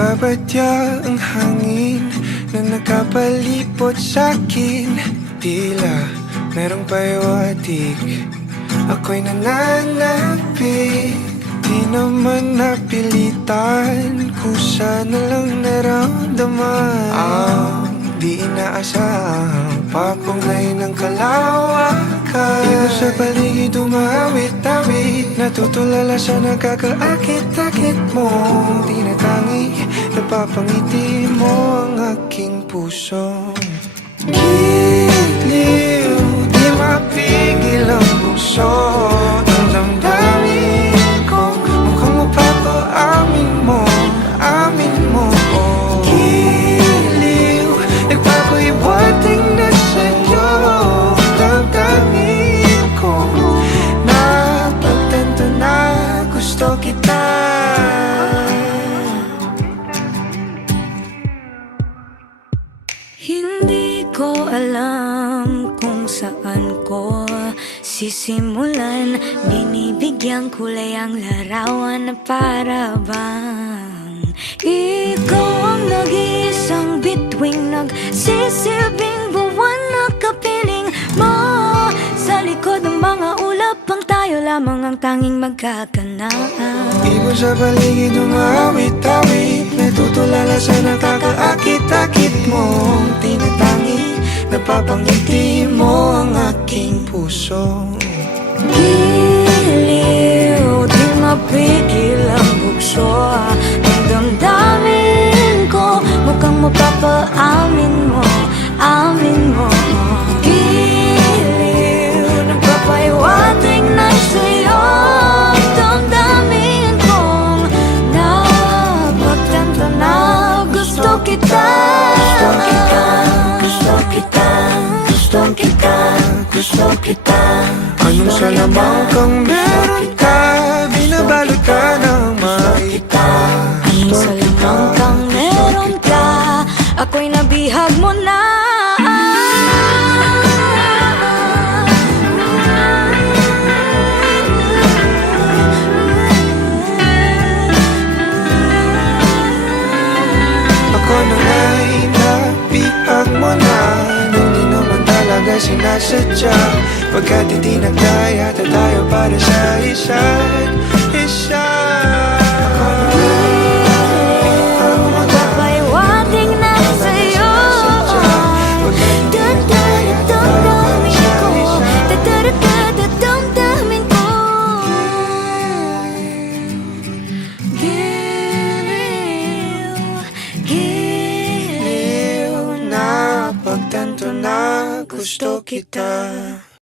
Nagbabadya ang hangin na nakapalipot sa'kin. Tila merong pahiwatig, ako'y nananapig. Di naman napilitan, kusa na lang naramdaman ang di inaasahang papunglay ng kalawakan. Iba sa paligid umawit-awit, natutulala sa nakakaakit-akit mo. Tinatangi, napapangiti mo ang aking puso. Giliw, di mapigil ang puso. Ang damdamin ko, mukhang mapapaamin mo, amin mo. Giliw, nagpapahiwatig na sa'yo. Damdamin ko, napagtanto na gusto kita. Hindi ko alam kung saan ko sisimulan. Binibigyan kulay ang larawan na para bang ikaw ang nag-iisang bituing, nagsisilbing buwan na kapiling mo. Sa likod ng mga ulap pang tayo lamang ang tanging magkakanaan. Ibon sa paligid umawit-awit, natutulala sa nakakaakit-akit mong tinatangi, napapangiti mo ang aking puso. Giliw, di mapigil ang bugso. Ang damdamin ko, mukhang mapapaamin mo, amin mo. Giliw, nagpapahiwatig na sa'yo. Ang damdamin kong napagtanto na gusto kita. Gusto kita, gusto kita, gusto kita. Anong salamang kang meron ka, binabalot ka ng maita. Anong salamang kang meron ka, ako'y nabihag mo na. Ako na nga'y nabihag mo na, nang di naman talaga sinasadya. Pagkat hindi nagkaya tayo para sa isa't isa. Papahiwatig na sa'yo. Damdamin ko, damdamin ko. Giliw, giliw, Napagtanto na gusto kita.